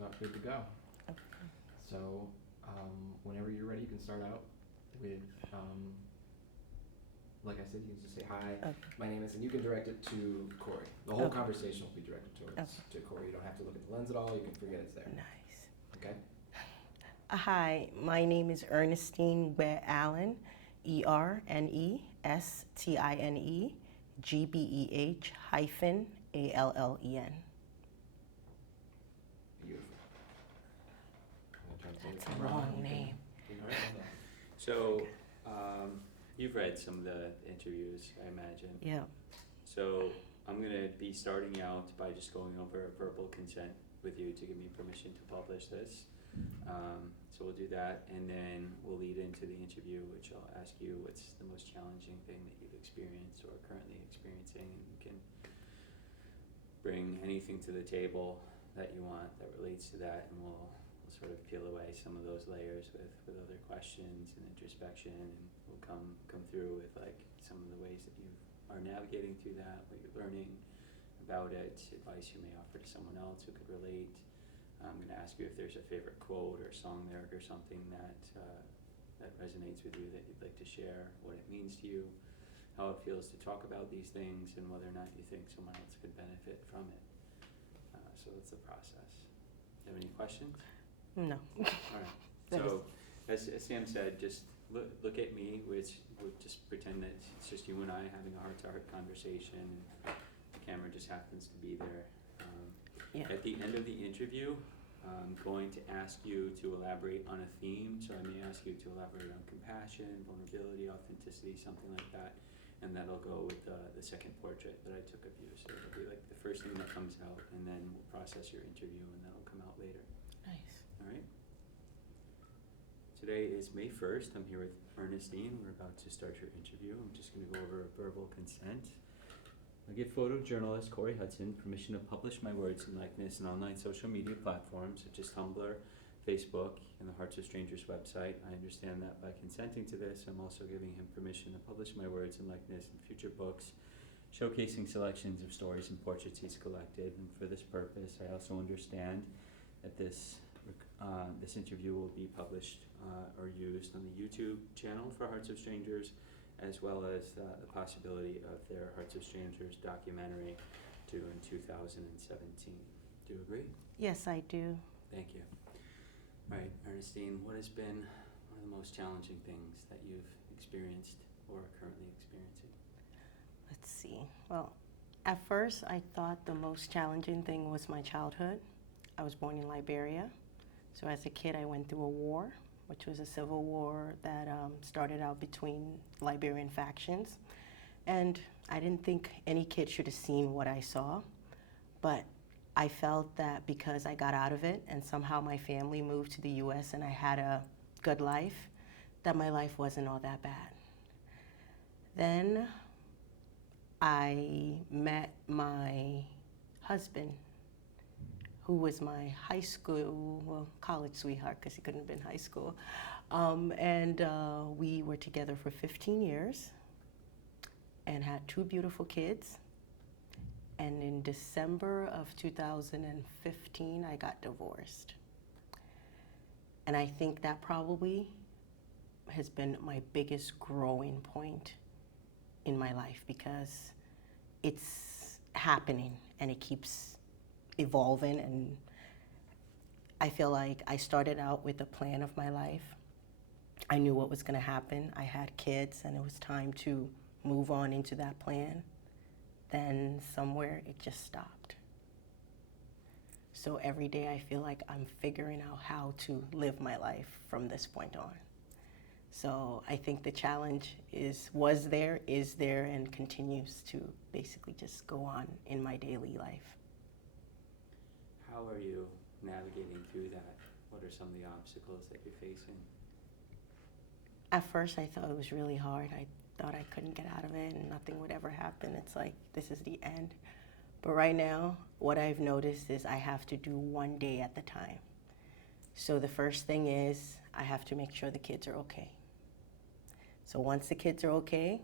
about good to go. Okay. So, whenever you're ready, you can start out with, like I said, you can just say, hi, Okay. my name is, and you can direct it to Corey. The whole Okay. conversation will be directed towards Okay. to Corey. You don't have to look at the lens at all. You can forget it's there. Nice. Okay? Hi, my name is Ernestine Gbeh Allen, Ernestine, Gbeh-Allen. Beautiful. I'm gonna try to say That's it a wrong. long You can- name. you can write it down. So, you've read some of the interviews, I imagine. Yeah. So, I'm gonna be starting out by just going over a verbal consent with you to give me permission to publish this. So we'll do that, and then we'll lead into the interview, which I'll ask you what's the most challenging thing that you've experienced or currently experiencing, and you can bring anything to the table that you want that relates to that, and we'll sort of peel away some of those layers with other questions and introspection, and we'll come through with like some of the ways that you are navigating through that, what you're learning about it, advice you may offer to someone else who could relate. I'm going to ask you if there's a favorite quote or song lyric or something that resonates with you that you'd like to share, what it means to you, how it feels to talk about these things, and whether or not you think someone else could benefit from it. So that's the process. Do you have any questions? No. All right. So, as Sam said, just look at me, which would just pretend that it's just you and I having a heart-to-heart conversation. The camera just happens to be there. Yeah. At the end of the interview, I'm going to ask you to elaborate on a theme. So I may ask you to elaborate on compassion, vulnerability, authenticity, something like that. And that'll go with the second portrait that I took of you. So it'll be like the first thing that comes out, and then we'll process your interview, and that'll come out later. Nice. All right. Today is May 1st. I'm here with Ernestine. We're about to start your interview. I'm just going to go over verbal consent. I give photojournalist Corey Hudson permission to publish my words and likeness in online social media platforms such as Tumblr, Facebook, and the Hearts of Strangers website. I understand that by consenting to this, I'm also giving him permission to publish my words and likeness in future books, showcasing selections of stories and portraits he's collected. And for this purpose, I also understand that this interview will be published or used on the YouTube channel for Hearts of Strangers, as well as the possibility of their Hearts of Strangers documentary due in 2017. Do you agree? Yes, I do. Thank you. All right, Ernestine, what has been one of the most challenging things that you've experienced or are currently experiencing? Let's see. Well, at first I thought the most challenging thing was my childhood. I was born in Liberia. So as a kid, I went through a war, which was a civil war that started out between Liberian factions. And I didn't think any kid should have seen what I saw, but I felt that because I got out of it and somehow my family moved to the US and I had a good life, that my life wasn't all that bad. Then I met my husband, who was my high school, well, college sweetheart, because he couldn't have been high school. We were together for 15 years and had 2 beautiful kids. And in December of 2015, I got divorced. And I think that probably has been my biggest growing point in my life, because it's happening and it keeps evolving, and I feel like I started out with a plan of my life. I knew what was going to happen. I had kids and it was time to move on into that plan. Then somewhere it just stopped. So every day I feel like I'm figuring out how to live my life from this point on. So I think the challenge was there, is there, and continues to basically just go on in my daily life. How are you navigating through that? What are some of the obstacles that you're facing? At first I thought it was really hard. I thought I couldn't get out of it and nothing would ever happen. It's like, this is the end. But right now, what I've noticed is I have to do one day at a time. So the first thing is I have to make sure the kids are okay. So once the kids are okay,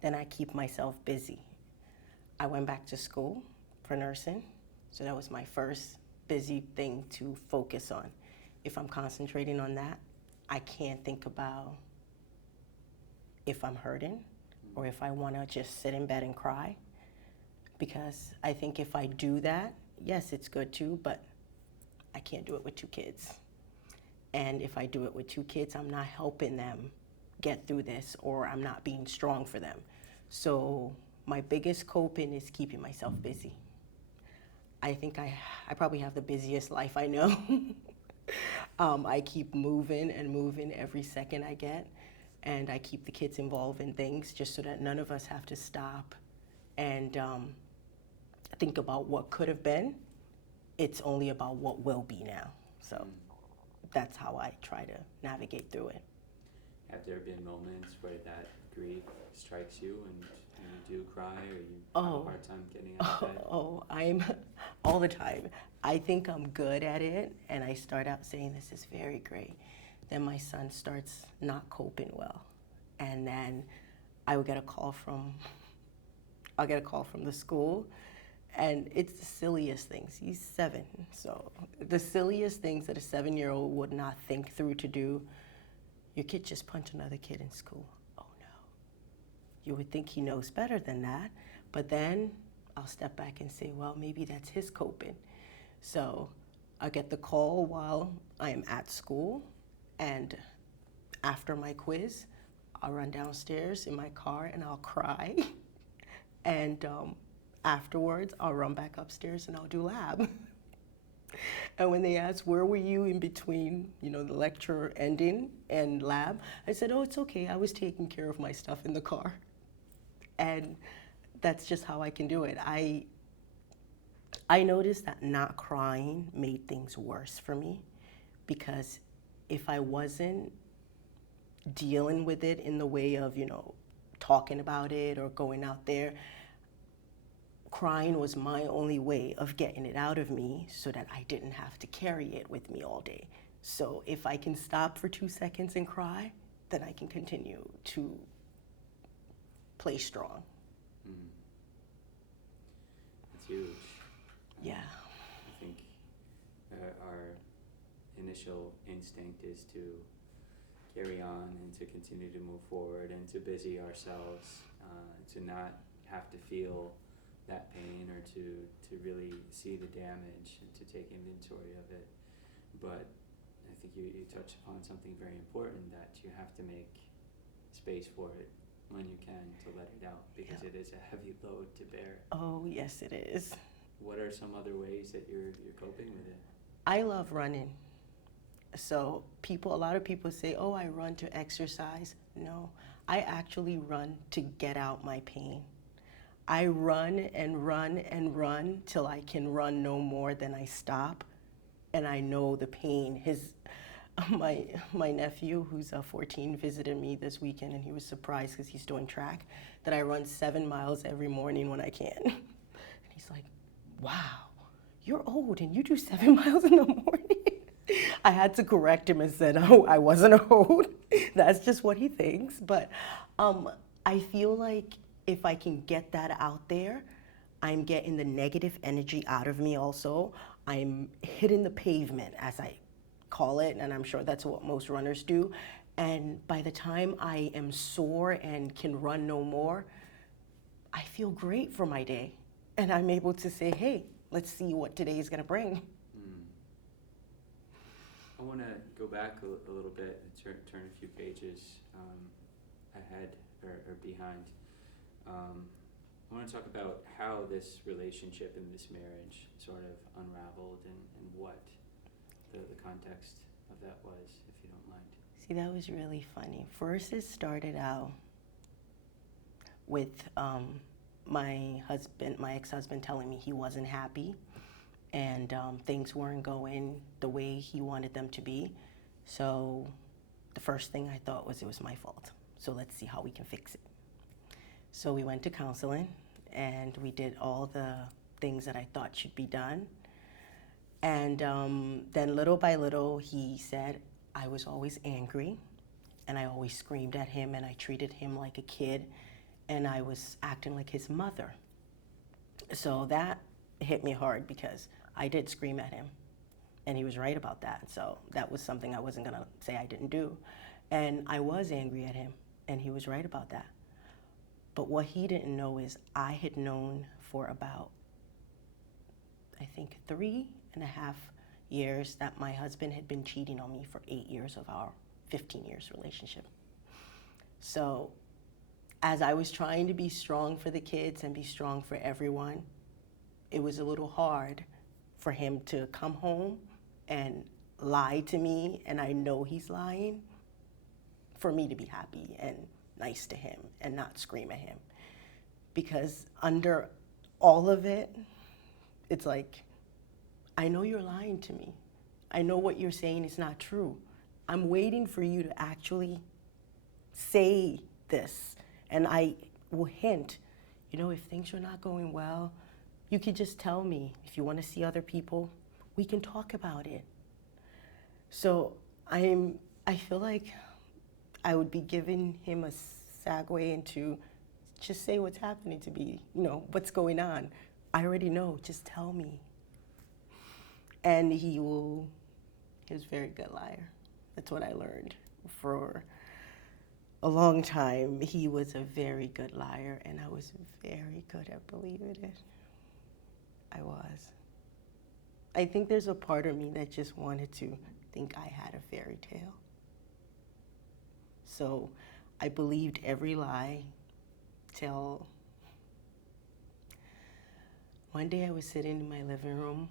then I keep myself busy. I went back to school for nursing. So that was my first busy thing to focus on. If I'm concentrating on that, I can't think about if I'm hurting or if I want to just sit in bed and cry. Because I think if I do that, yes, it's good too, but I can't do it with 2 kids. And if I do it with 2 kids, I'm not helping them get through this, or I'm not being strong for them. So my biggest coping is keeping myself busy. I think I probably have the busiest life I know. I keep moving and moving every second I get, and I keep the kids involved in things just so that none of us have to stop and think about what could have been. It's only about what will be now. So that's how I try to navigate through it. Have there been moments where that grief strikes you and you do cry, or you have a hard time getting out of bed? I'm all the time. I think I'm good at it, and I start out saying this is very great. Then my son starts not coping well, and then I'll get a call from the school, and it's the silliest things. He's 7, so the silliest things that a 7-year-old would not think through to do. Your kid just punched another kid in school. Oh no. You would think he knows better than that, but then I'll step back and say, well, maybe that's his coping. So I get the call while I am at school, and after my quiz, I'll run downstairs in my car and I'll cry. And afterwards, I'll run back upstairs and I'll do lab. And when they ask, where were you in between, the lecture ending and lab? I said, oh, it's okay. I was taking care of my stuff in the car. And that's just how I can do it. I noticed that not crying made things worse for me, because if I wasn't dealing with it in the way of, talking about it or going out there, crying was my only way of getting it out of me so that I didn't have to carry it with me all day. So if I can stop for 2 seconds and cry, then I can continue to play strong. It's huge. Yeah. I think our initial instinct is to carry on and to continue to move forward and to busy ourselves, to not have to feel that pain or to really see the damage and to take inventory of it. But I think you touched upon something very important, that you have to make space for it when you can, to let it out, because it is a heavy load to bear. Oh, yes, it is. What are some other ways that you're coping with it? I love running. So a lot of people say, oh, I run to exercise. No, I actually run to get out my pain. I run and run and run till I can run no more, then I stop, and I know the pain. My nephew, who's 14, visited me this weekend, and he was surprised because he's doing track, that I run 7 miles every morning when I can. And he's like, wow, you're old and you do 7 miles in the morning. I had to correct him and said, oh, I wasn't old. That's just what he thinks. But I feel like if I can get that out there, I'm getting the negative energy out of me also. I'm hitting the pavement, as I call it, and I'm sure that's what most runners do. And by the time I am sore and can run no more, I feel great for my day. And I'm able to say, hey, let's see what today is going to bring. I want to go back a little bit and turn a few pages ahead or behind. I want to talk about how this relationship and this marriage sort of unraveled and what the context of that was, if you don't mind. See, that was really funny. First, it started out with my ex-husband telling me he wasn't happy and things weren't going the way he wanted them to be. So the first thing I thought was it was my fault. So let's see how we can fix it. So we went to counseling and we did all the things that I thought should be done. And then little by little, he said I was always angry and I always screamed at him and I treated him like a kid and I was acting like his mother. So that hit me hard because I did scream at him And he was right about that. So that was something I wasn't going to say I didn't do. And I was angry at him, and he was right about that. But what he didn't know is I had known for about, I think, 3.5 years that my husband had been cheating on me for 8 years of our 15 years relationship. So as I was trying to be strong for the kids and be strong for everyone, it was a little hard for him to come home and lie to me, and I know he's lying, for me to be happy and nice to him and not scream at him. Because under all of it, it's like, I know you're lying to me. I know what you're saying is not true. I'm waiting for you to actually say this. And I will hint, if things are not going well, you could just tell me. If you want to see other people, we can talk about it. So I feel like I would be giving him a segue into just say what's happening to me, what's going on. I already know, just tell me. And he was a very good liar. That's what I learned. For a long time, he was a very good liar, and I was very good at believing it. I was. I think there's a part of me that just wanted to think I had a fairy tale. So I believed every lie till one day I was sitting in my living room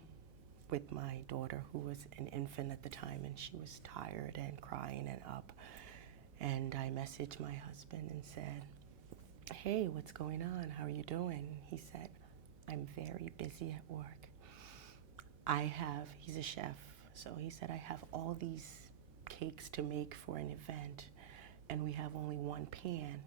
with my daughter, who was an infant at the time, and she was tired and crying and up. And I messaged my husband and said, "Hey, what's going on? How are you doing?" He said, "I'm very busy at work. He's a chef, so he said, I have all these cakes to make for an event, and we have only one pan.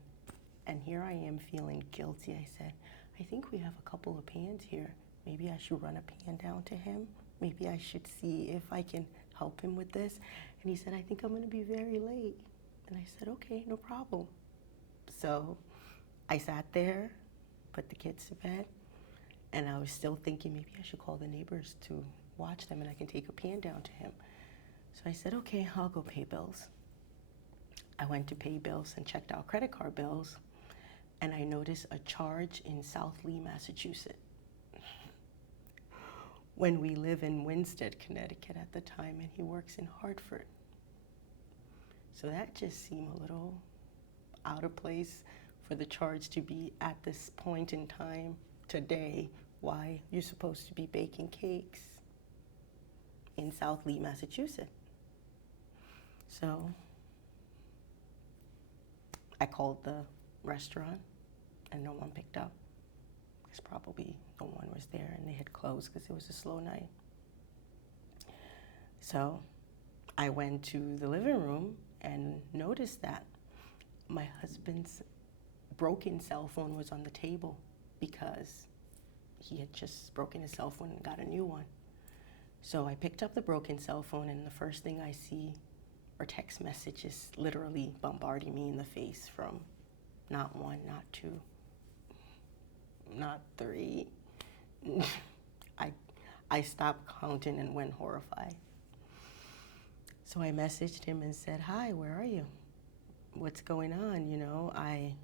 And here I am feeling guilty." I said, "I think we have a couple of pans here. Maybe I should run a pan down to him. Maybe I should see if I can help him with this." And he said, "I think I'm going to be very late." And I said, "Okay, no problem." So I sat there, put the kids to bed, and I was still thinking maybe I should call the neighbors to watch them and I can take a pan down to him. So I said, "Okay, I'll go pay bills." I went to pay bills and checked out credit card bills, and I noticed a charge in South Lee, Massachusetts, when we live in Winsted, Connecticut at the time, and he works in Hartford. So that just seemed a little out of place for the charge to be at this point in time today. Why you're supposed to be baking cakes in South Lee, Massachusetts. So I called the restaurant and no one picked up, because probably no one was there and they had closed because it was a slow night. So I went to the living room and noticed that my husband's broken cell phone was on the table because he had just broken his cell phone and got a new one. So I picked up the broken cell phone, and the first thing I see are text messages literally bombarding me in the face from not one, not two, not three. I stopped counting and went horrified. So I messaged him and said, "Hi, where are you? What's going on? I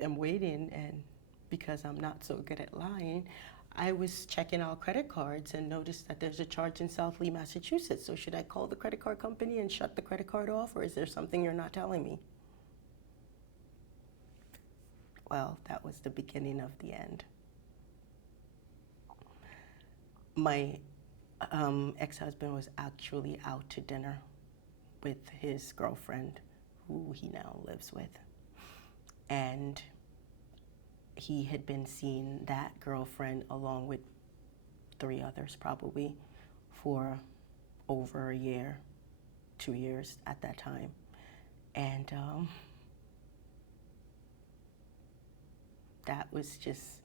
am waiting, and because I'm not so good at lying, I was checking out credit cards and noticed that there's a charge in South Lee, Massachusetts. So should I call the credit card company and shut the credit card off, or is there something you're not telling me?" Well, that was the beginning of the end. My ex-husband was actually out to dinner with his girlfriend, who he now lives with. And he had been seeing that girlfriend along with 3 others probably for over a year, 2 years at that time. And that was just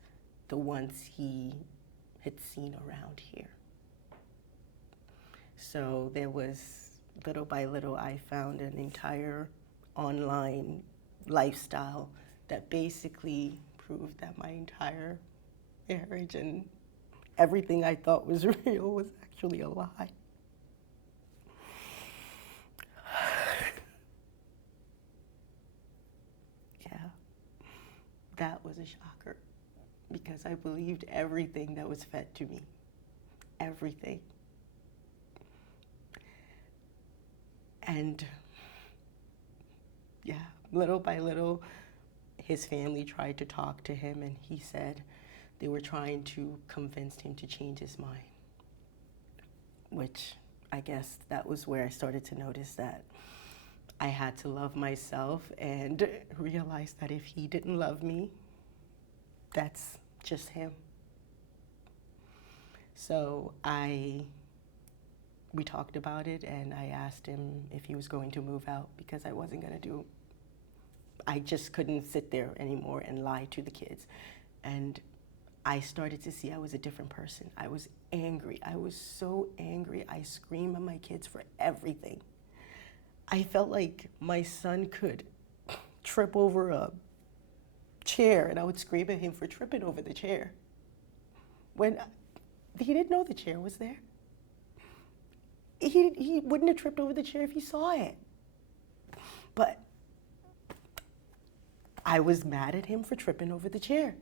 the ones he had seen around here. So there was, little by little, I found an entire online lifestyle that basically proved that my entire marriage and everything I thought was real was actually a lie. that was a shocker because I believed everything that was fed to me. Everything. And yeah, little by little, his family tried to talk to him, and he said they were trying to convince him to change his mind. Which I guess that was where I started to notice that I had to love myself and realize that if he didn't love me, that's just him. So we talked about it, and I asked him if he was going to move out because I just couldn't sit there anymore and lie to the kids. And I started to see I was a different person. I was angry. I was so angry. I screamed at my kids for everything. I felt like my son could trip over a chair, and I would scream at him for tripping over the chair when he didn't know the chair was there. He wouldn't have tripped over the chair if he saw it. But I was mad at him for tripping over the chair.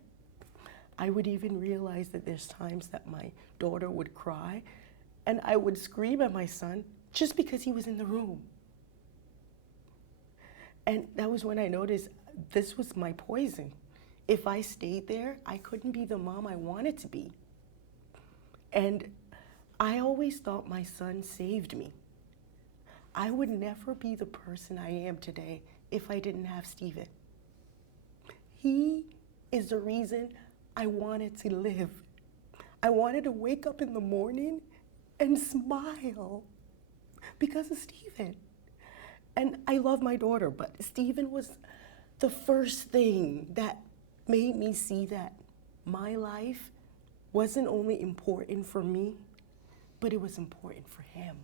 I would even realize that there's times that my daughter would cry and I would scream at my son just because he was in the room. And that was when I noticed this was my poison. If I stayed there, I couldn't be the mom I wanted to be. And I always thought my son saved me. I would never be the person I am today if I didn't have Steven. He is the reason I wanted to live. I wanted to wake up in the morning and smile because of Steven. And I love my daughter, but Steven was the first thing that made me see that my life wasn't only important for me, but it was important for him.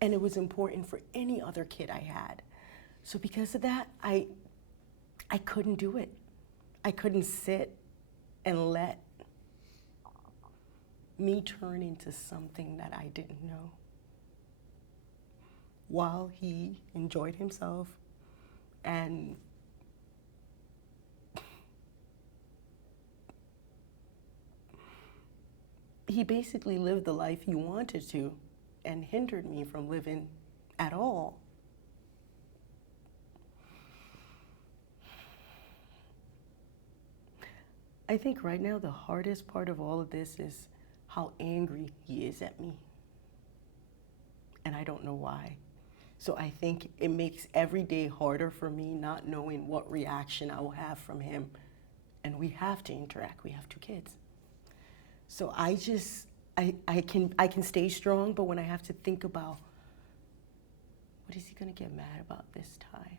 And it was important for any other kid I had. So because of that, I couldn't do it. I couldn't sit and let me turn into something that I didn't know. While he enjoyed himself and he basically lived the life he wanted to and hindered me from living at all. I think right now the hardest part of all of this is how angry he is at me. And I don't know why. So I think it makes every day harder for me not knowing what reaction I will have from him. And we have to interact. We have 2 kids. So I can stay strong, but when I have to think about what is he gonna get mad about this time,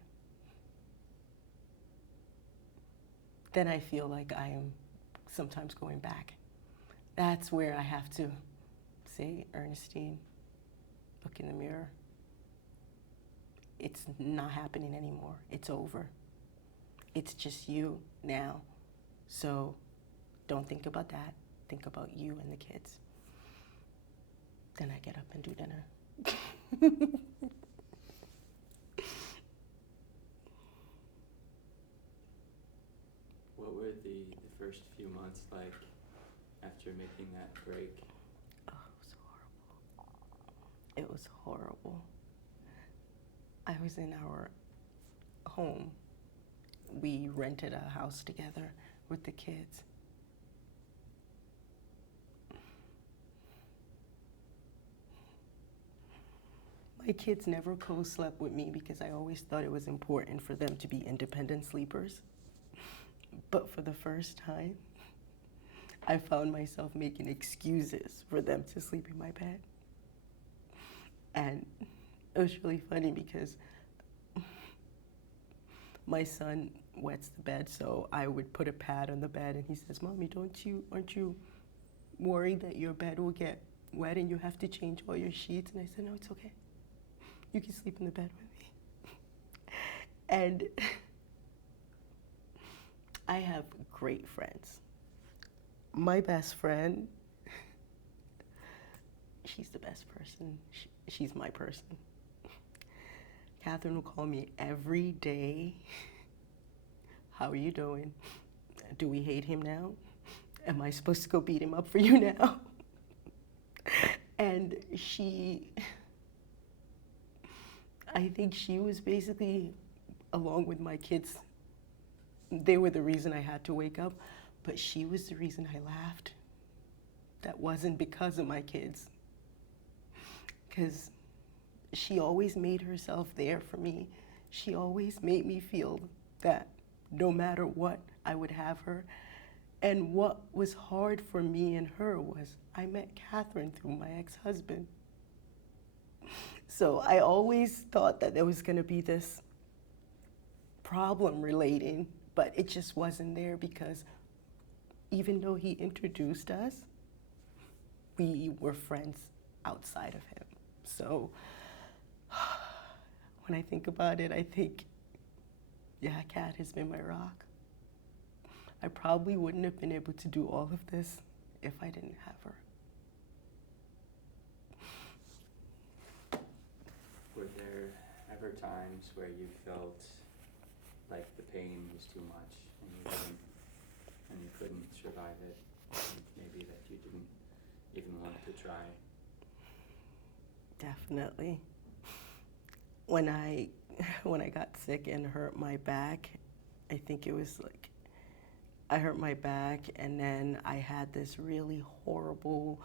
then I feel like I am sometimes going back. That's where I have to say, Ernestine, look in the mirror. It's not happening anymore. It's over. It's just you now. So don't think about that. Think about you and the kids. Then I get up and do dinner. What were the first few months like after making that break? Oh, it was horrible. It was horrible. I was in our home. We rented a house together with the kids. My kids never co-slept with me because I always thought it was important for them to be independent sleepers. But for the first time, I found myself making excuses for them to sleep in my bed. And it was really funny because my son wets the bed, so I would put a pad on the bed and he says, Mommy, aren't you worried that your bed will get wet and you have to change all your sheets? And I said, no, it's okay. You can sleep in the bed with me. And I have great friends. My best friend, she's the best person. She's my person. Catherine will call me every day. How are you doing? Do we hate him now? Am I supposed to go beat him up for you now? And I think she was basically, along with my kids, they were the reason I had to wake up, but she was the reason I laughed. That wasn't because of my kids. Because she always made herself there for me. She always made me feel that no matter what, I would have her. And what was hard for me and her was I met Catherine through my ex-husband. So I always thought that there was going to be this problem relating, but it just wasn't there because even though he introduced us, we were friends outside of him. So when I think about it, I think, yeah, Kat has been my rock. I probably wouldn't have been able to do all of this if I didn't have her. Were there ever times where you felt like the pain was too much and you couldn't survive it, and maybe that you didn't even want to try? Definitely. When I got sick and hurt my back, I think it was like I hurt my back and then I had this really horrible,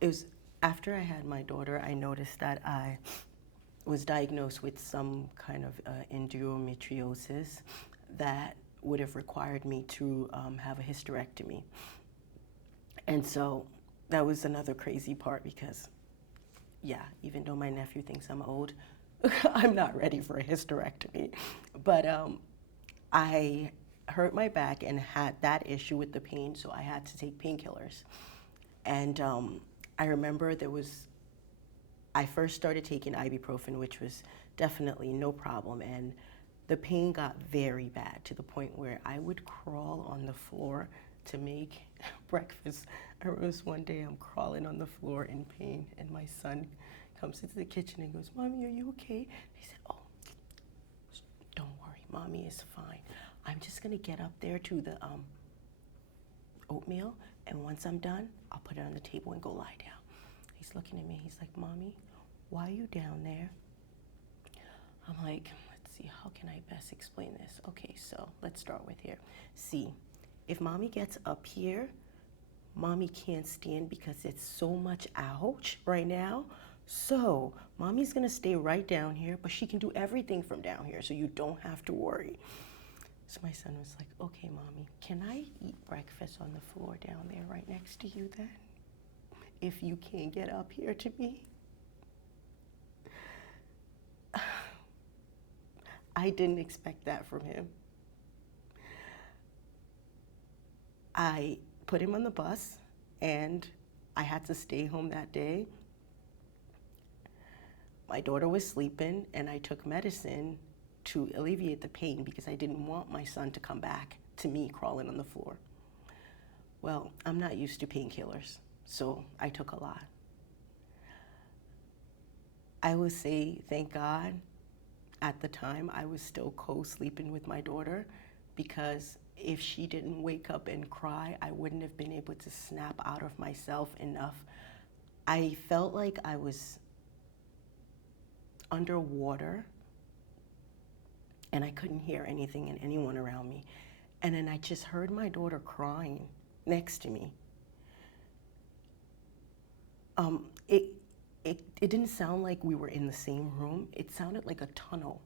it was after I had my daughter, I noticed that I was diagnosed with some kind of endometriosis that would have required me to have a hysterectomy. And so that was another crazy part because, yeah, even though my nephew thinks I'm old, I'm not ready for a hysterectomy. But I hurt my back and had that issue with the pain, so I had to take painkillers. And I remember I first started taking ibuprofen, which was definitely no problem, and the pain got very bad to the point where I would crawl on the floor to make breakfast. I remember this one day I'm crawling on the floor in pain, and my son comes into the kitchen and goes, "Mommy, are you okay?" I said, "Oh, don't worry, Mommy is fine. I'm just gonna get up there to the oatmeal, and once I'm done, I'll put it on the table and go lie down." He's looking at me, he's like, "Mommy, why are you down there?" I'm like, let's see, how can I best explain this? Okay, so let's start with here. See, if Mommy gets up here, Mommy can't stand because it's so much ouch right now. So Mommy's gonna stay right down here, but she can do everything from down here, so you don't have to worry. So my son was like, "Okay, Mommy, can I eat breakfast on the floor down there right next to you then? If you can't get up here to me?" I didn't expect that from him. I put him on the bus and I had to stay home that day. My daughter was sleeping and I took medicine to alleviate the pain because I didn't want my son to come back to me crawling on the floor. Well, I'm not used to painkillers, so I took a lot. I would say, thank God, at the time I was still co-sleeping with my daughter, because if she didn't wake up and cry, I wouldn't have been able to snap out of myself enough. I felt like I was underwater and I couldn't hear anything and anyone around me. And then I just heard my daughter crying next to me. It didn't sound like we were in the same room. It sounded like a tunnel.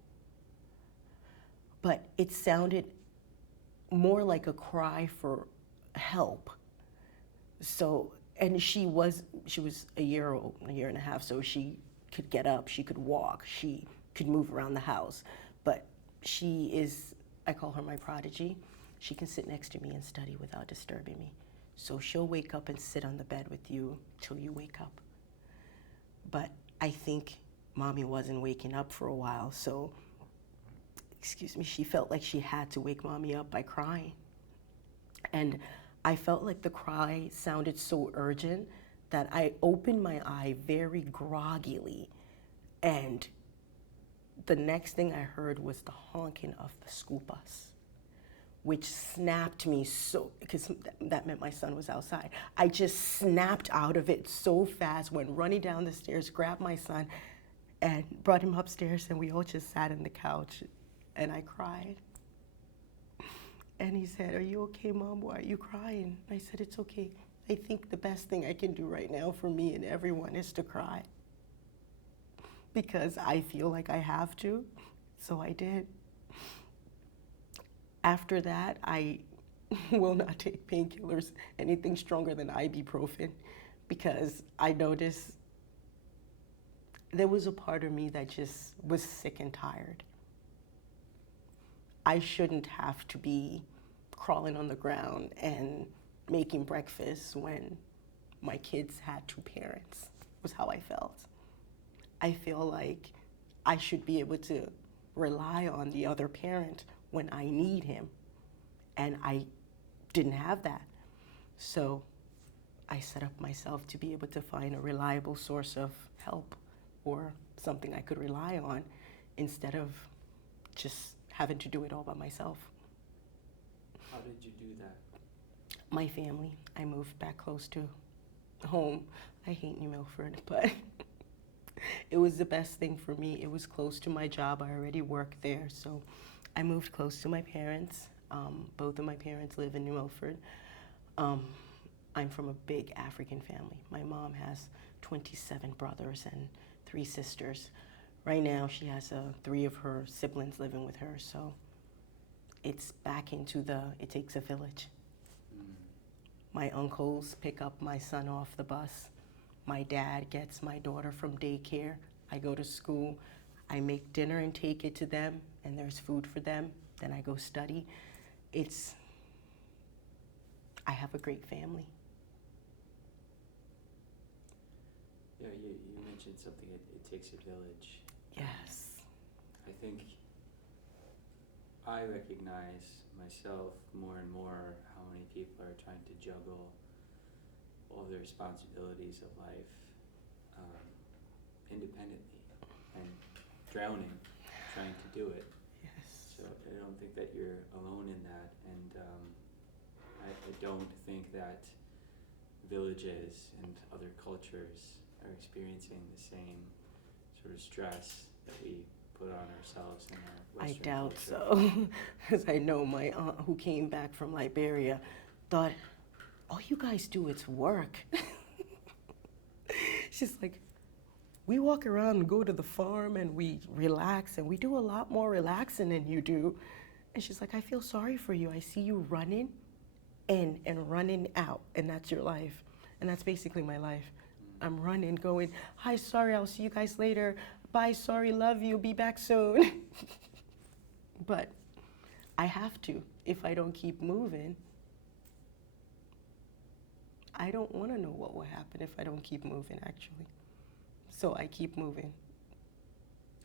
But it sounded more like a cry for help. So, and she was a year old, a year and a half, so she could get up, she could walk, she could move around the house. But she is, I call her my prodigy. She can sit next to me and study without disturbing me. So she'll wake up and sit on the bed with you till you wake up. But I think Mommy wasn't waking up for a while, so, excuse me, she felt like she had to wake Mommy up by crying. And I felt like the cry sounded so urgent that I opened my eye very groggily, and the next thing I heard was the honking of the school bus, which snapped me so, because that meant my son was outside. I just snapped out of it so fast, went running down the stairs, grabbed my son, and brought him upstairs, and we all just sat on the couch, and I cried. And he said, "Are you okay, Mom? Why are you crying?" I said, "It's okay. I think the best thing I can do right now for me and everyone is to cry. Because I feel like I have to, so I did." After that, I will not take painkillers, anything stronger than ibuprofen, because I noticed there was a part of me that just was sick and tired. I shouldn't have to be crawling on the ground and making breakfast when my kids had two parents, was how I felt. I feel like I should be able to rely on the other parent when I need him, and I didn't have that. So I set up myself to be able to find a reliable source of help or something I could rely on instead of just having to do it all by myself. How did you do that? My family. I moved back close to home. I hate New Milford, but it was the best thing for me. It was close to my job. I already worked there, so I moved close to my parents. Both of my parents live in New Milford. I'm from a big African family. My mom has 27 brothers and 3 sisters. Right now, she has 3 of her siblings living with her, so it's back into it takes a village. My uncles pick up my son off the bus. My dad gets my daughter from daycare. I go to school. I make dinner and take it to them, and there's food for them. Then I go study. I have a great family. Yeah, you mentioned something, it takes a village. Yes. I think I recognize myself more and more how many people are trying to juggle all the responsibilities of life independently and drowning trying to do it. Yes. So I don't think that you're alone in that, and I don't think that villages and other cultures are experiencing the same sort of stress that we put on ourselves in our I Western doubt culture. so, because I know my aunt who came back from Liberia thought, all you guys do is work. She's like, we walk around and go to the farm and we relax, and we do a lot more relaxing than you do. And she's like, I feel sorry for you. I see you running in and running out, and that's your life. And that's basically my life. I'm running, going, hi, sorry, I'll see you guys later. Bye, sorry, love you, be back soon. But I have to. If I don't keep moving, I don't want to know what will happen if I don't keep moving, actually. So I keep moving.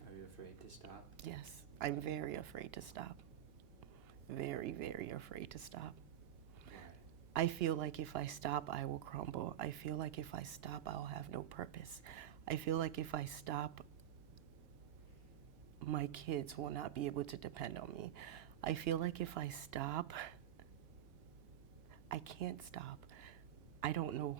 Are you afraid to stop? Yes, I'm very afraid to stop. Very, very afraid to stop. Why? I feel like if I stop, I will crumble. I feel like if I stop, I'll have no purpose. I feel like if I stop, my kids will not be able to depend on me. I feel like if I stop, I can't stop. I don't know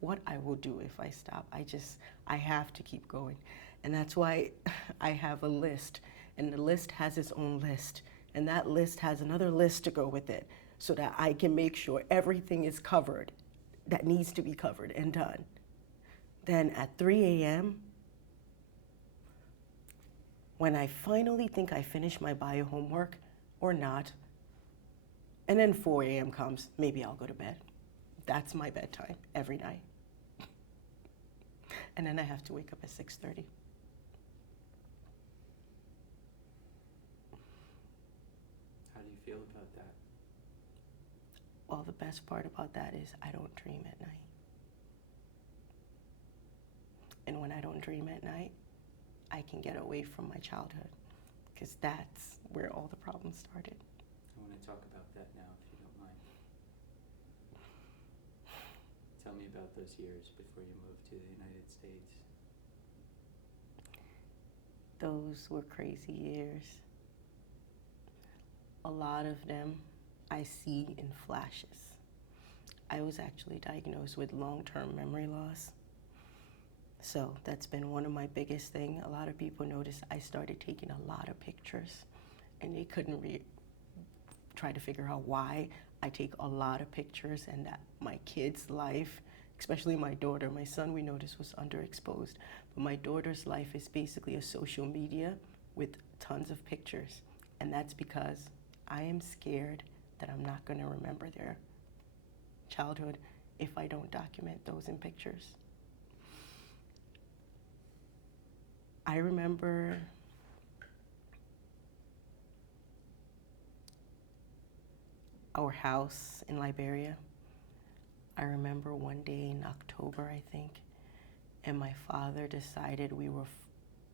what I will do if I stop. I have to keep going. And that's why I have a list, and the list has its own list, and that list has another list to go with it, so that I can make sure everything is covered that needs to be covered and done. Then at 3 a.m., when I finally think I finished my bio homework or not, and then 4 a.m. comes, maybe I'll go to bed. That's my bedtime every night. And then I have to wake up at 6:30. How do you feel about that? Well, the best part about that is I don't dream at night. And when I don't dream at night, I can get away from my childhood, because that's where all the problems started. I want to talk about that now, if you don't mind. Tell me about those years before you moved to the United States. Those were crazy years. A lot of them I see in flashes. I was actually diagnosed with long-term memory loss. So that's been one of my biggest things. A lot of people noticed I started taking a lot of pictures, and they couldn't try to figure out why I take a lot of pictures, and that my kid's life, especially my daughter, my son we noticed was underexposed, but my daughter's life is basically a social media with tons of pictures. And that's because I am scared that I'm not going to remember their childhood if I don't document those in pictures. I remember our house in Liberia. I remember one day in October, I think, and my father decided we were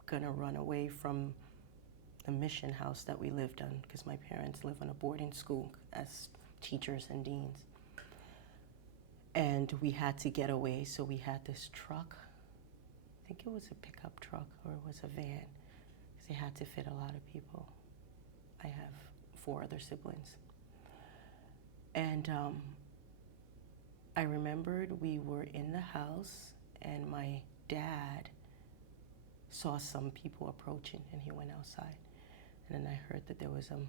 gonna run away from the mission house that we lived in, because my parents live in a boarding school as teachers and deans. And we had to get away, so we had this truck. I think it was a pickup truck or it was a van, because it had to fit a lot of people. I have 4 other siblings. And I remembered we were in the house and my dad saw some people approaching and he went outside. And then I heard that there was an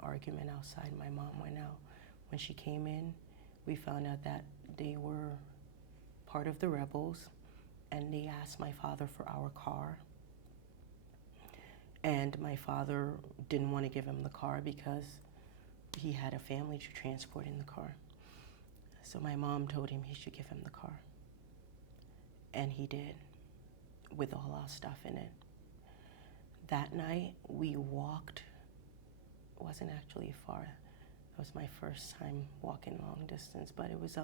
argument outside. My mom went out. When she came in, we found out that they were part of the rebels, and they asked my father for our car. And my father didn't want to give him the car because he had a family to transport in the car. So my mom told him he should give him the car. And he did, with all our stuff in it. That night, we walked. It wasn't actually far. It was my first time walking long distance, but it was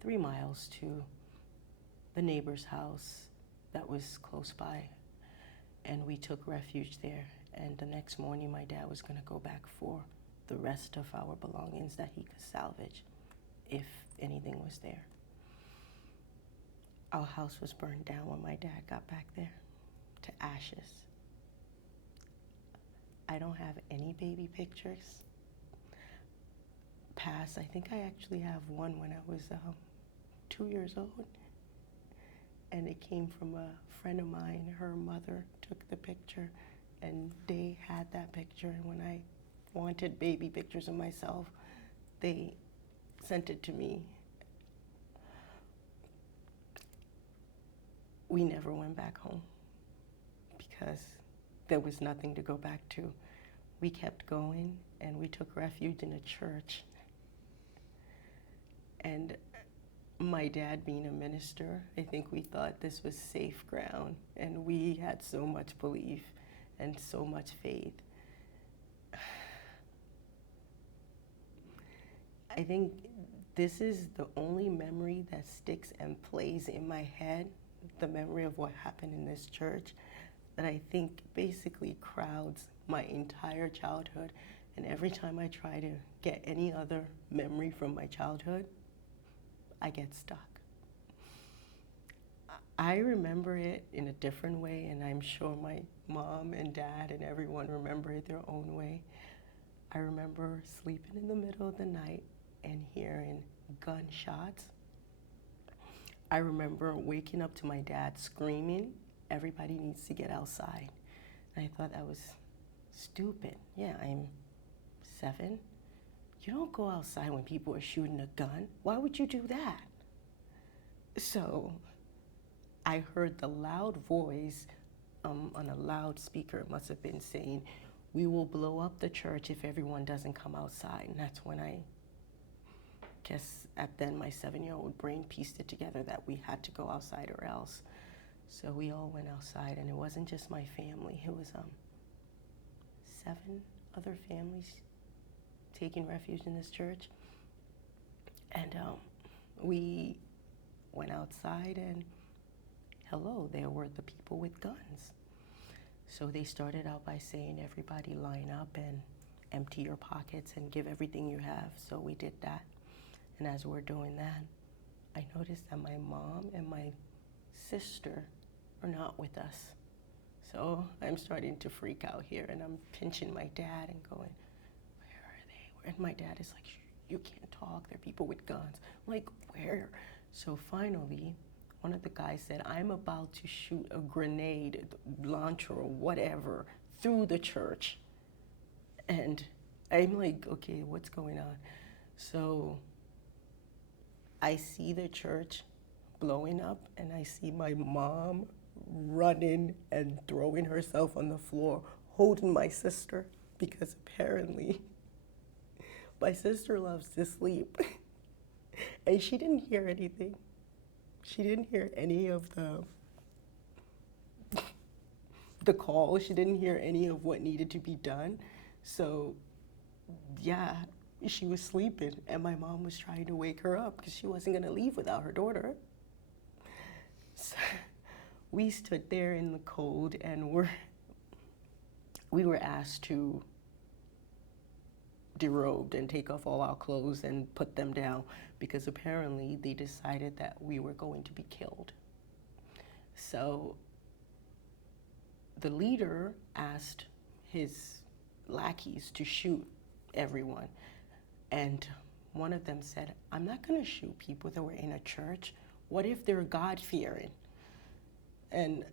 3 miles to the neighbor's house that was close by. And we took refuge there. And the next morning, my dad was gonna go back for the rest of our belongings that he could salvage, if anything was there. Our house was burned down when my dad got back there to ashes. I don't have any baby pictures. Past, I think I actually have one when I was 2 years old. And it came from a friend of mine. Her mother took the picture and they had that picture. And when I wanted baby pictures of myself, they sent it to me. We never went back home because there was nothing to go back to. We kept going and we took refuge in a church. And my dad being a minister, I think we thought this was safe ground, and we had so much belief and so much faith. I think this is the only memory that sticks and plays in my head, the memory of what happened in this church, that I think basically crowds my entire childhood. And every time I try to get any other memory from my childhood, I get stuck. I remember it in a different way, and I'm sure my mom and dad and everyone remember it their own way. I remember sleeping in the middle of the night and hearing gunshots. I remember waking up to my dad screaming, "Everybody needs to get outside." And I thought that was stupid. Yeah, I'm 7. You don't go outside when people are shooting a gun. Why would you do that? So I heard the loud voice on a loudspeaker. It must have been saying, "We will blow up the church if everyone doesn't come outside." And that's when I guess at then my 7-year-old brain pieced it together that we had to go outside or else. So we all went outside, and it wasn't just my family. It was 7 other families taking refuge in this church. And we went outside, and hello, there were the people with guns. So they started out by saying, "Everybody line up and empty your pockets and give everything you have." So we did that. And as we're doing that, I noticed that my mom and my sister are not with us. So I'm starting to freak out here, and I'm pinching my dad and going, "Where are they?" And my dad is like, you can't talk, there are people with guns. I'm like, where? So finally, one of the guys said, I'm about to shoot a grenade launcher or whatever through the church. And I'm like, okay, what's going on? So I see the church blowing up, and I see my mom running and throwing herself on the floor, holding my sister, because apparently my sister loves to sleep. And she didn't hear anything. She didn't hear any of the call. She didn't hear any of what needed to be done. So, yeah, she was sleeping, and my mom was trying to wake her up because she wasn't going to leave without her daughter. So we stood there in the cold, and we were asked to derobe and take off all our clothes and put them down, because apparently they decided that we were going to be killed. So the leader asked his lackeys to shoot everyone. And one of them said, I'm not going to shoot people that were in a church. What if they're God-fearing? And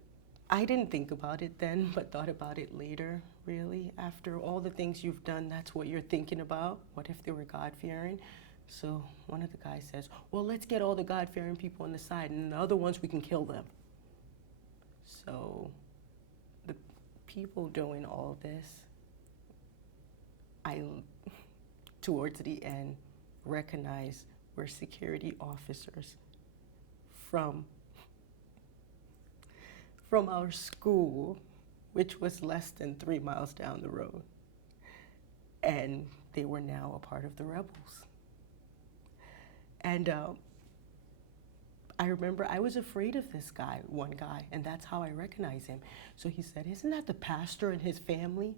I didn't think about it then, but thought about it later, really. After all the things you've done, that's what you're thinking about. What if they were God-fearing? So one of the guys says, well, let's get all the God-fearing people on the side, and the other ones, we can kill them. So the people doing all this, I, towards the end, recognized were security officers from our school, which was less than 3 miles down the road. And they were now a part of the rebels. And I remember I was afraid of this guy, one guy, and that's how I recognized him. So he said, isn't that the pastor and his family?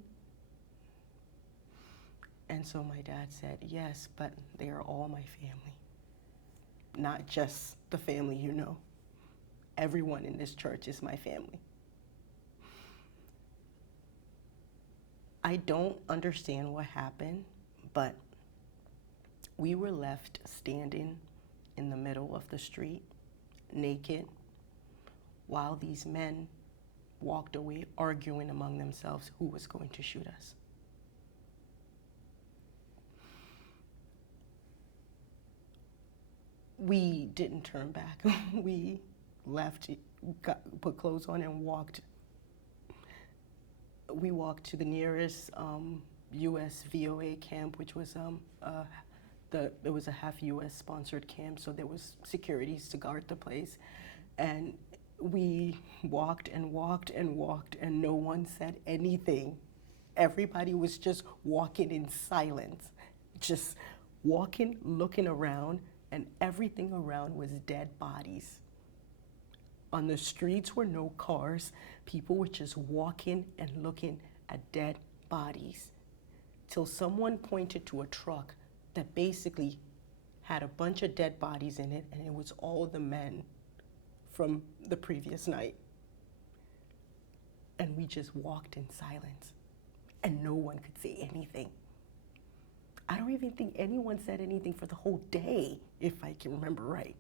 And so my dad said, yes, but they are all my family. Not just the family you know. Everyone in this church is my family. I don't understand what happened, but we were left standing in the middle of the street, naked, while these men walked away arguing among themselves who was going to shoot us. We didn't turn back. We left, put clothes on, and walked. We walked to the nearest U.S. VOA camp, which was it was a half U.S. sponsored camp, so there was securities to guard the place. And we walked and walked and walked, and no one said anything. Everybody was just walking in silence, just walking, looking around, and everything around was dead bodies. On the streets were no cars. People were just walking and looking at dead bodies, till someone pointed to a truck that basically had a bunch of dead bodies in it, and it was all the men from the previous night. And we just walked in silence, and no one could say anything. I don't even think anyone said anything for the whole day, if I can remember right.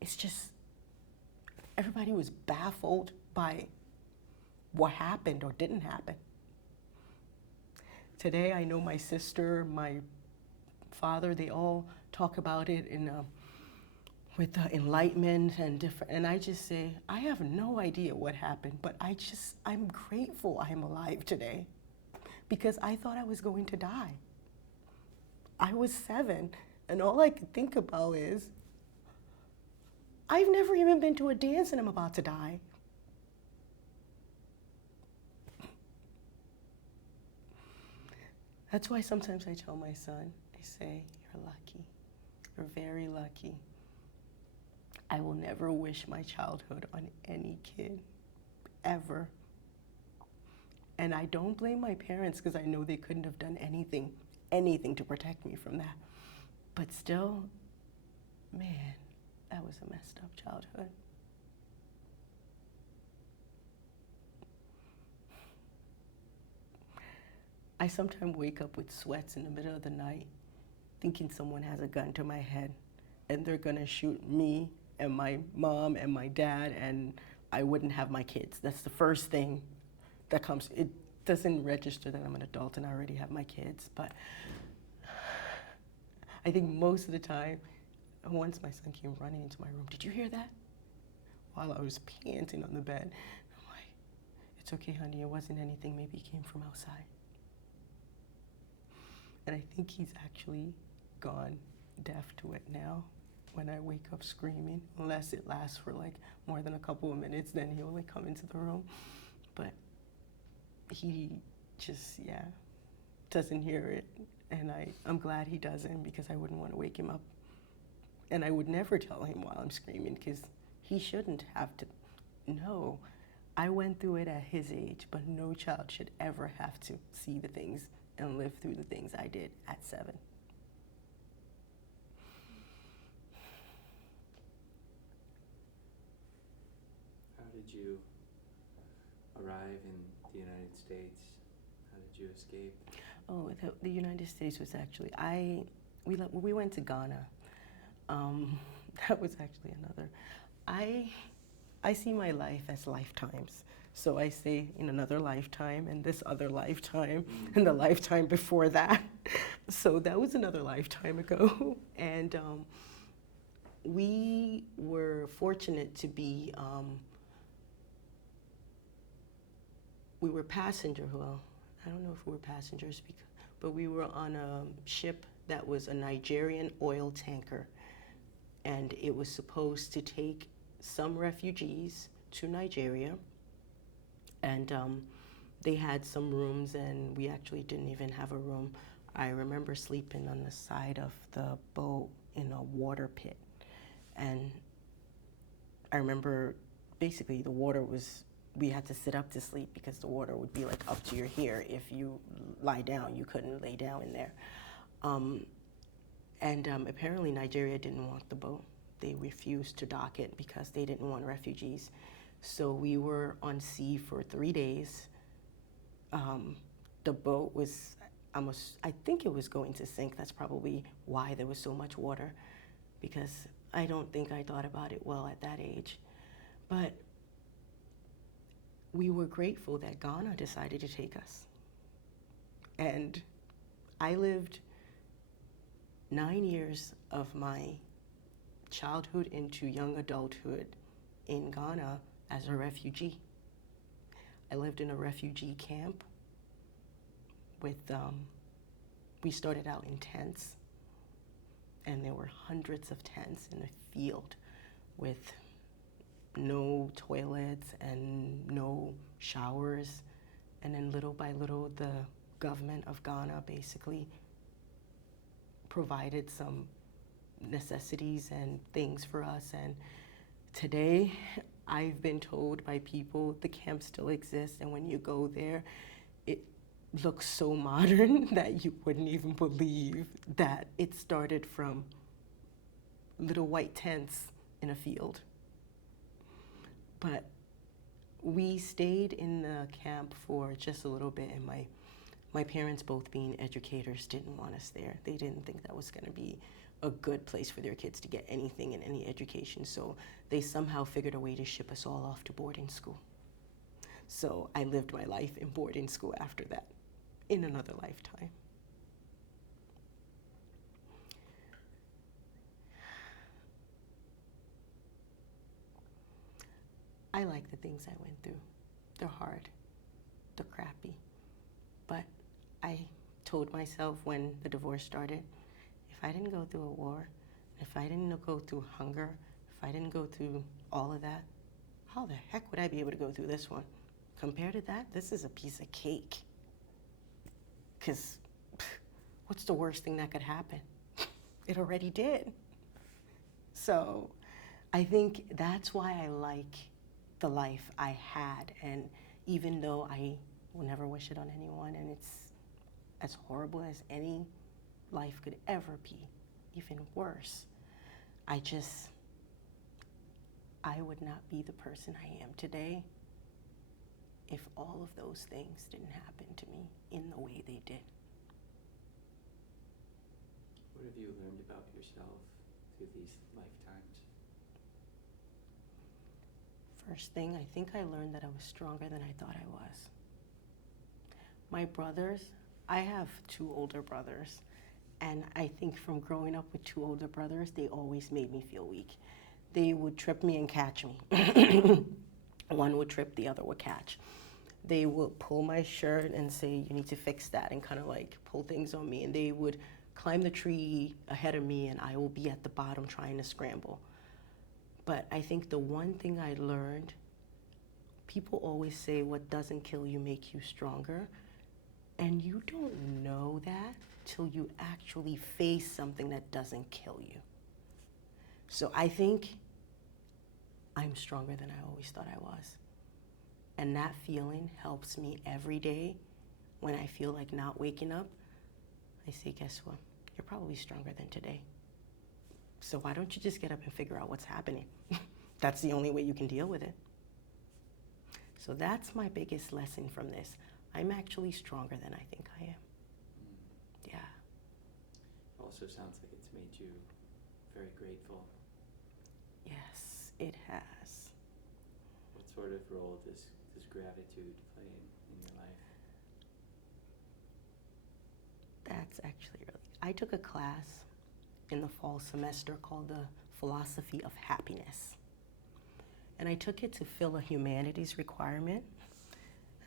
It's just, everybody was baffled by what happened or didn't happen. Today, I know my sister, my father, they all talk about it with enlightenment and different, and I just say, I have no idea what happened, but I'm grateful I'm alive today, because I thought I was going to die. I was 7, and all I could think about is, I've never even been to a dance and I'm about to die. That's why sometimes I tell my son, I say, you're lucky. You're very lucky. I will never wish my childhood on any kid, ever. And I don't blame my parents, because I know they couldn't have done anything to protect me from that. But still, man, that was a messed up childhood. I sometimes wake up with sweats in the middle of the night, thinking someone has a gun to my head, and they're gonna shoot me and my mom and my dad, and I wouldn't have my kids. That's the first thing that comes. It doesn't register that I'm an adult and I already have my kids, but I think most of the time, once my son came running into my room, "Did you hear that?" While I was panting on the bed. I'm like, "It's okay, honey, it wasn't anything, maybe it came from outside." And I think he's actually gone deaf to it now. When I wake up screaming, unless it lasts for like more than a couple of minutes, then he'll like come into the room. But he just, yeah, doesn't hear it. And I'm glad he doesn't, because I wouldn't want to wake him up. And I would never tell him while I'm screaming, because he shouldn't have to know. I went through it at his age, but no child should ever have to see the things and live through the things I did at 7. How did you arrive in the United States? How did you escape? Oh, the United States was actually, we went to Ghana. That was actually another. I see my life as lifetimes. So I say in another lifetime, and this other lifetime, and the lifetime before that. So that was another lifetime ago. And we were fortunate to be, we were passenger, well, I don't know if we were passengers, but we were on a ship that was a Nigerian oil tanker. And it was supposed to take some refugees to Nigeria. And they had some rooms, and we actually didn't even have a room. I remember sleeping on the side of the boat in a water pit. And I remember basically the water was, we had to sit up to sleep because the water would be like up to your hair. If you lie down, you couldn't lay down in there. Apparently Nigeria didn't want the boat. They refused to dock it because they didn't want refugees. So we were on sea for 3 days. The boat was, I think it was going to sink. That's probably why there was so much water, because I don't think I thought about it well at that age. But we were grateful that Ghana decided to take us. And I lived 9 years of my childhood into young adulthood in Ghana as a refugee. I lived in a refugee camp with, we started out in tents, and there were hundreds of tents in a field with no toilets and no showers. And then little by little, the government of Ghana basically provided some necessities and things for us. And today, I've been told by people the camp still exists, and when you go there, it looks so modern that you wouldn't even believe that it started from little white tents in a field. But we stayed in the camp for just a little bit, and my parents, both being educators, didn't want us there. They didn't think that was going to be a good place for their kids to get anything in any education. So they somehow figured a way to ship us all off to boarding school. So I lived my life in boarding school after that, in another lifetime. I like the things I went through. They're hard, they're crappy. But I told myself when the divorce started, if I didn't go through a war, if I didn't go through hunger, if I didn't go through all of that, how the heck would I be able to go through this one? Compared to that, this is a piece of cake. Because what's the worst thing that could happen? It already did. So I think that's why I like the life I had. And even though I will never wish it on anyone, and it's as horrible as any life could ever be, even worse, I would not be the person I am today if all of those things didn't happen to me in the way they did. What have you learned about yourself through these lifetimes? First thing, I think I learned that I was stronger than I thought I was. My brothers, I have 2 older brothers, and I think from growing up with 2 older brothers, they always made me feel weak. They would trip me and catch me. One would trip, the other would catch. They would pull my shirt and say, you need to fix that, and kind of like pull things on me. And they would climb the tree ahead of me, and I will be at the bottom trying to scramble. But I think the one thing I learned, people always say what doesn't kill you make you stronger. And you don't know that till you actually face something that doesn't kill you. So I think I'm stronger than I always thought I was. And that feeling helps me every day when I feel like not waking up. I say, guess what? You're probably stronger than today. So why don't you just get up and figure out what's happening? That's the only way you can deal with it. So that's my biggest lesson from this. I'm actually stronger than I think I am. Yeah. Also sounds like it's made you very grateful. Yes, it has. What sort of role does gratitude play in your life? That's actually really, I took a class in the fall semester called the Philosophy of Happiness. And I took it to fill a humanities requirement.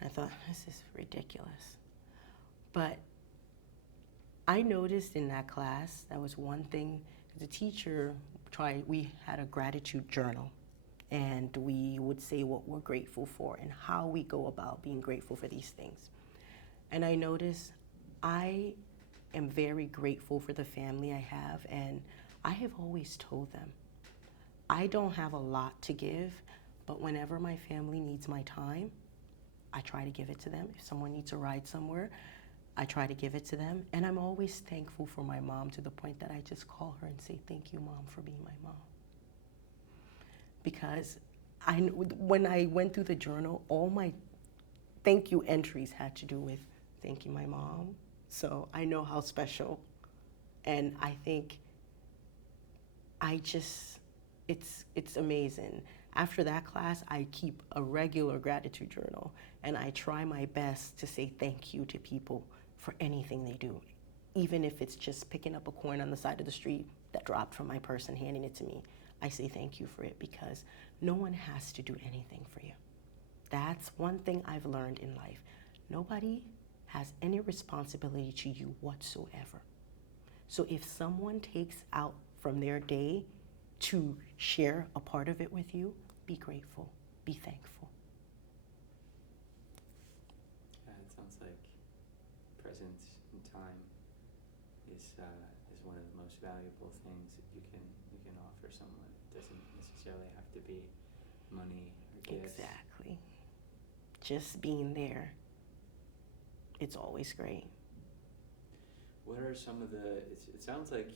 I thought, this is ridiculous. But I noticed in that class, that was one thing, the teacher we had a gratitude journal, and we would say what we're grateful for and how we go about being grateful for these things. And I noticed I am very grateful for the family I have, and I have always told them, I don't have a lot to give, but whenever my family needs my time, I try to give it to them. If someone needs a ride somewhere, I try to give it to them. And I'm always thankful for my mom to the point that I just call her and say, thank you, Mom, for being my mom. Because when I went through the journal, all my thank you entries had to do with thank you, my mom. So I know how special. And I think it's amazing. After that class, I keep a regular gratitude journal, and I try my best to say thank you to people for anything they do. Even if it's just picking up a coin on the side of the street that dropped from my purse and handing it to me, I say thank you for it, because no one has to do anything for you. That's one thing I've learned in life. Nobody has any responsibility to you whatsoever. So if someone takes out from their day to share a part of it with you, be grateful, be thankful. It sounds like presence and time is one of the most valuable things that you can offer someone. It doesn't necessarily have to be money or gifts. Exactly. Just being there, it's always great. What are some of it sounds like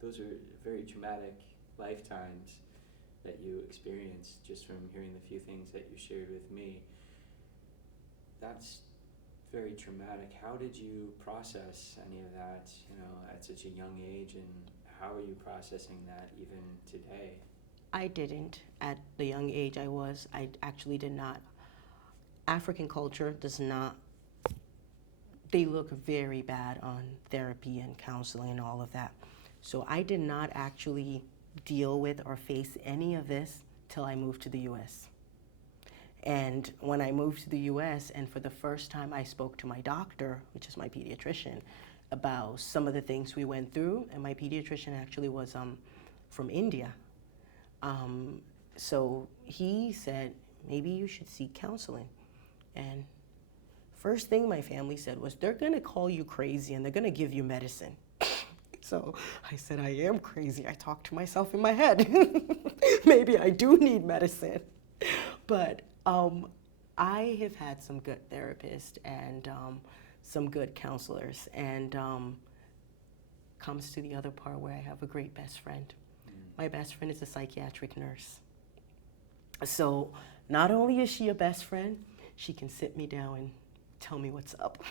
those are very traumatic lifetimes that you experienced, just from hearing the few things that you shared with me. That's very traumatic. How did you process any of that, at such a young age, and how are you processing that even today? I didn't. At the young age I actually did not. African culture does not, they look very bad on therapy and counseling and all of that. So I did not actually deal with or face any of this till I moved to the US. And when I moved to the US, and for the first time I spoke to my doctor, which is my pediatrician, about some of the things we went through, and my pediatrician actually was from India. So he said, maybe you should seek counseling. And first thing my family said was, they're gonna call you crazy and they're gonna give you medicine. So I said, I am crazy. I talk to myself in my head. Maybe I do need medicine. But I have had some good therapists and some good counselors. And comes to the other part where I have a great best friend. My best friend is a psychiatric nurse. So not only is she a best friend, she can sit me down and tell me what's up.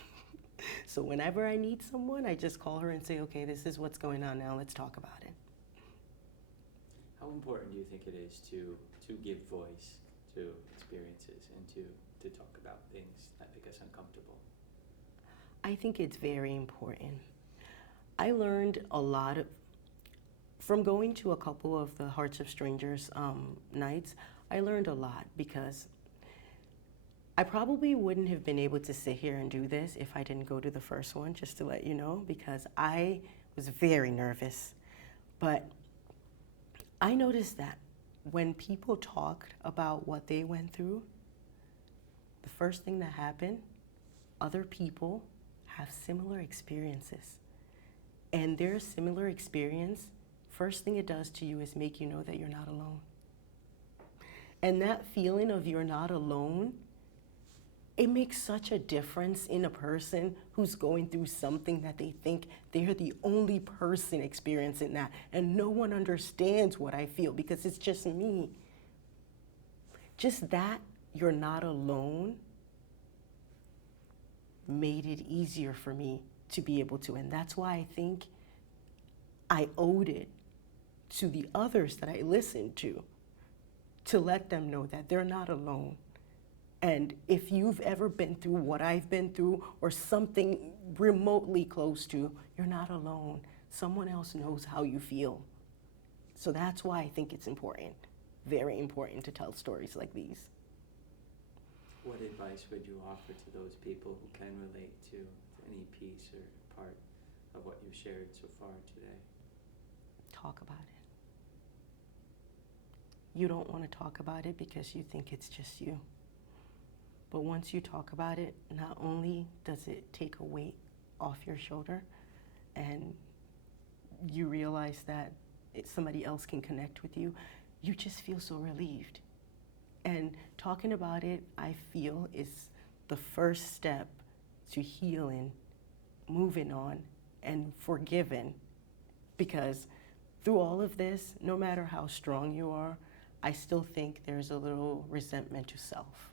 So whenever I need someone, I just call her and say, okay, this is what's going on now, let's talk about it. How important do you think it is to give voice to experiences and to talk about things that make us uncomfortable? I think it's very important. I learned a lot from going to a couple of the Hearts of Strangers nights. I learned a lot because I probably wouldn't have been able to sit here and do this if I didn't go to the first one, just to let you know, because I was very nervous. But I noticed that when people talked about what they went through, the first thing that happened, other people have similar experiences. And their similar experience, first thing it does to you is make you know that you're not alone. And that feeling of you're not alone, it makes such a difference in a person who's going through something that they think they're the only person experiencing that, and no one understands what I feel because it's just me. Just that you're not alone made it easier for me to be able to, and that's why I think I owed it to the others that I listened to let them know that they're not alone. And if you've ever been through what I've been through or something remotely close to, you're not alone. Someone else knows how you feel. So that's why I think it's important, very important to tell stories like these. What advice would you offer to those people who can relate to any piece or part of what you've shared so far today? Talk about it. You don't want to talk about it because you think it's just you. But once you talk about it, not only does it take a weight off your shoulder and you realize that somebody else can connect with you, you just feel so relieved. And talking about it, I feel, is the first step to healing, moving on, and forgiving. Because through all of this, no matter how strong you are, I still think there's a little resentment to self.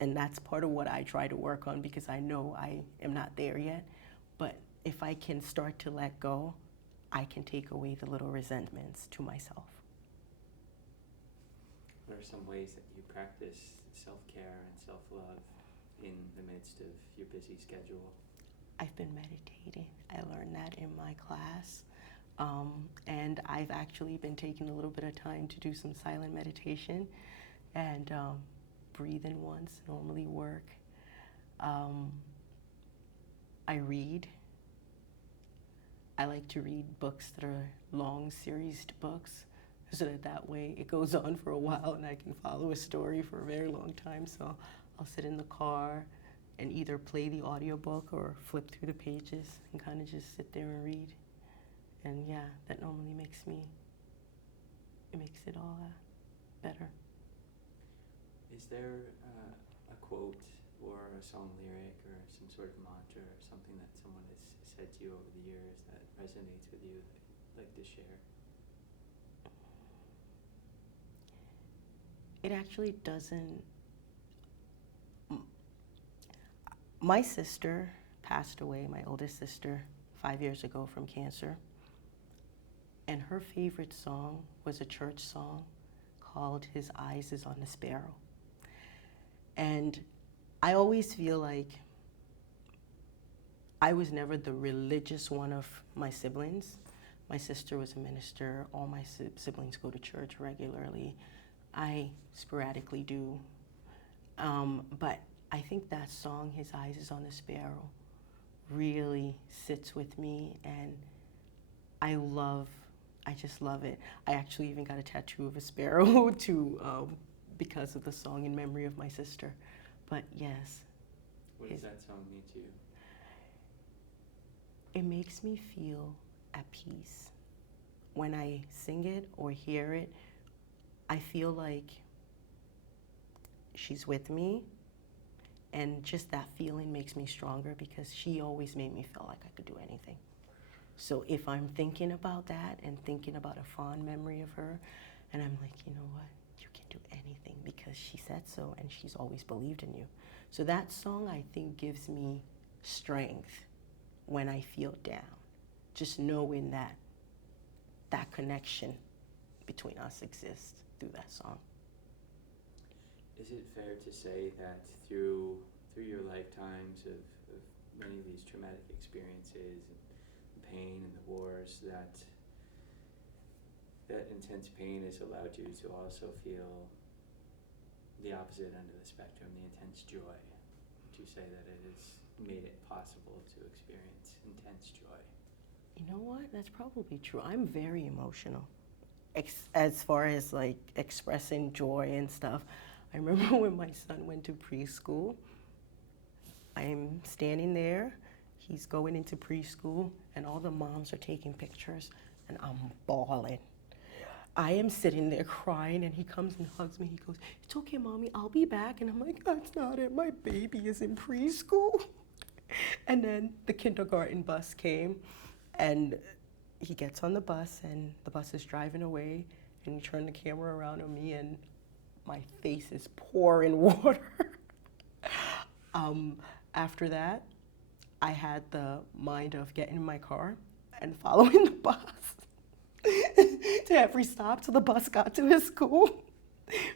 And that's part of what I try to work on because I know I am not there yet. But if I can start to let go, I can take away the little resentments to myself. What are some ways that you practice self-care and self-love in the midst of your busy schedule? I've been meditating. I learned that in my class. And I've actually been taking a little bit of time to do some silent meditation and breathing once, normally work. I read. I like to read books that are long series books so that way it goes on for a while and I can follow a story for a very long time. So I'll sit in the car and either play the audiobook or flip through the pages and kind of just sit there and read. And yeah, that normally makes it all better. Is there a quote or a song lyric or some sort of mantra or something that someone has said to you over the years that resonates with you that you'd like to share? It actually doesn't. My sister passed away, my oldest sister, 5 years ago from cancer. And her favorite song was a church song called His Eyes is on the Sparrow. And I always feel like I was never the religious one of my siblings. My sister was a minister. All my siblings go to church regularly. I sporadically do. But I think that song, His Eyes is on the Sparrow, really sits with me, and I just love it. I actually even got a tattoo of a sparrow because of the song in memory of my sister. But yes. What does that song mean to you? It makes me feel at peace. When I sing it or hear it, I feel like she's with me, and just that feeling makes me stronger because she always made me feel like I could do anything. So if I'm thinking about that and thinking about a fond memory of her, and I'm like, you know what, you can do anything because she said so and she's always believed in you. So that song, I think, gives me strength when I feel down. Just knowing that that connection between us exists through that song. Is it fair to say that through your lifetimes of many of these traumatic experiences and the pain and the wars, that intense pain has allowed you to also feel the opposite end of the spectrum, the intense joy? Would you say that it has made it possible to experience intense joy? You know what? That's probably true. I'm very emotional. As far as like expressing joy and stuff. I remember when my son went to preschool, I'm standing there, he's going into preschool, and all the moms are taking pictures, and I'm bawling. I am sitting there crying, and he comes and hugs me. He goes, "It's okay, Mommy, I'll be back." And I'm like, "That's not it, my baby is in preschool." And then the kindergarten bus came, and he gets on the bus, and the bus is driving away, and he turned the camera around on me, and my face is pouring water. After that, I had the mind of getting in my car and following the bus to every stop till the bus got to his school,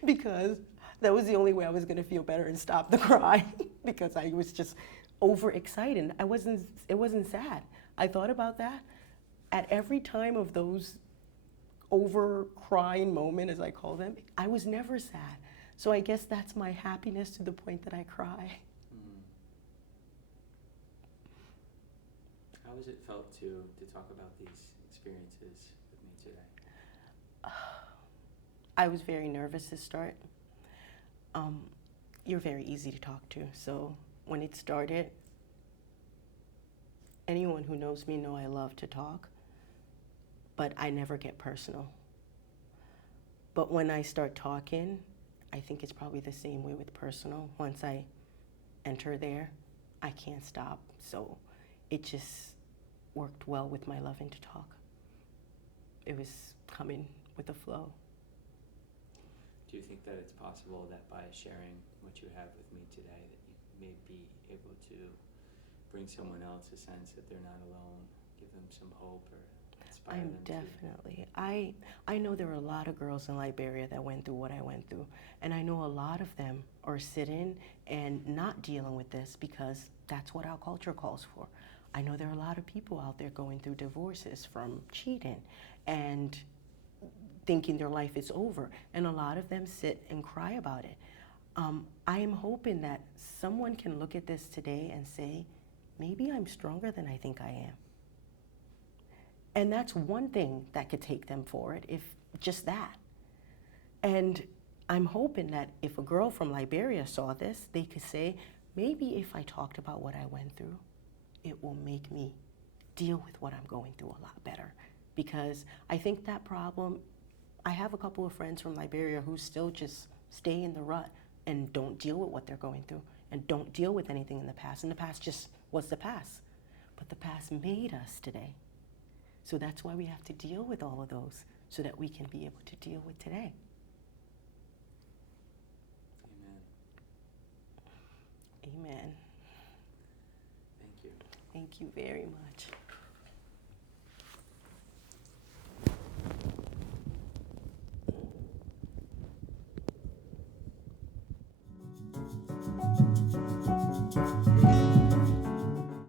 because that was the only way I was gonna feel better and stop the cry, because I was just overexcited. It wasn't sad. I thought about that at every time of those over crying moment, as I call them. I was never sad. So I guess that's my happiness to the point that I cry. How has it felt to talk about these experiences with me today? I was very nervous to start. You're very easy to talk to. So when it started, anyone who knows me know I love to talk, but I never get personal. But when I start talking, I think it's probably the same way with personal. Once I enter there, I can't stop. So it just worked well with my loving to talk. It was coming with the flow. Do you think that it's possible that by sharing what you have with me today, that you may be able to bring someone else a sense that they're not alone, give them some hope, or inspire them to? Definitely. I know there are a lot of girls in Liberia that went through what I went through, and I know a lot of them are sitting and not dealing with this because that's what our culture calls for. I know there are a lot of people out there going through divorces from cheating and thinking their life is over, and a lot of them sit and cry about it. I am hoping that someone can look at this today and say, maybe I'm stronger than I think I am. And that's one thing that could take them forward, if just that. And I'm hoping that if a girl from Liberia saw this, they could say, maybe if I talked about what I went through, it will make me deal with what I'm going through a lot better. Because I think that problem, I have a couple of friends from Liberia who still just stay in the rut and don't deal with what they're going through and don't deal with anything in the past. And the past just was the past. But the past made us today. So that's why we have to deal with all of those so that we can be able to deal with today. Amen. Amen. Thank you. Thank you very much.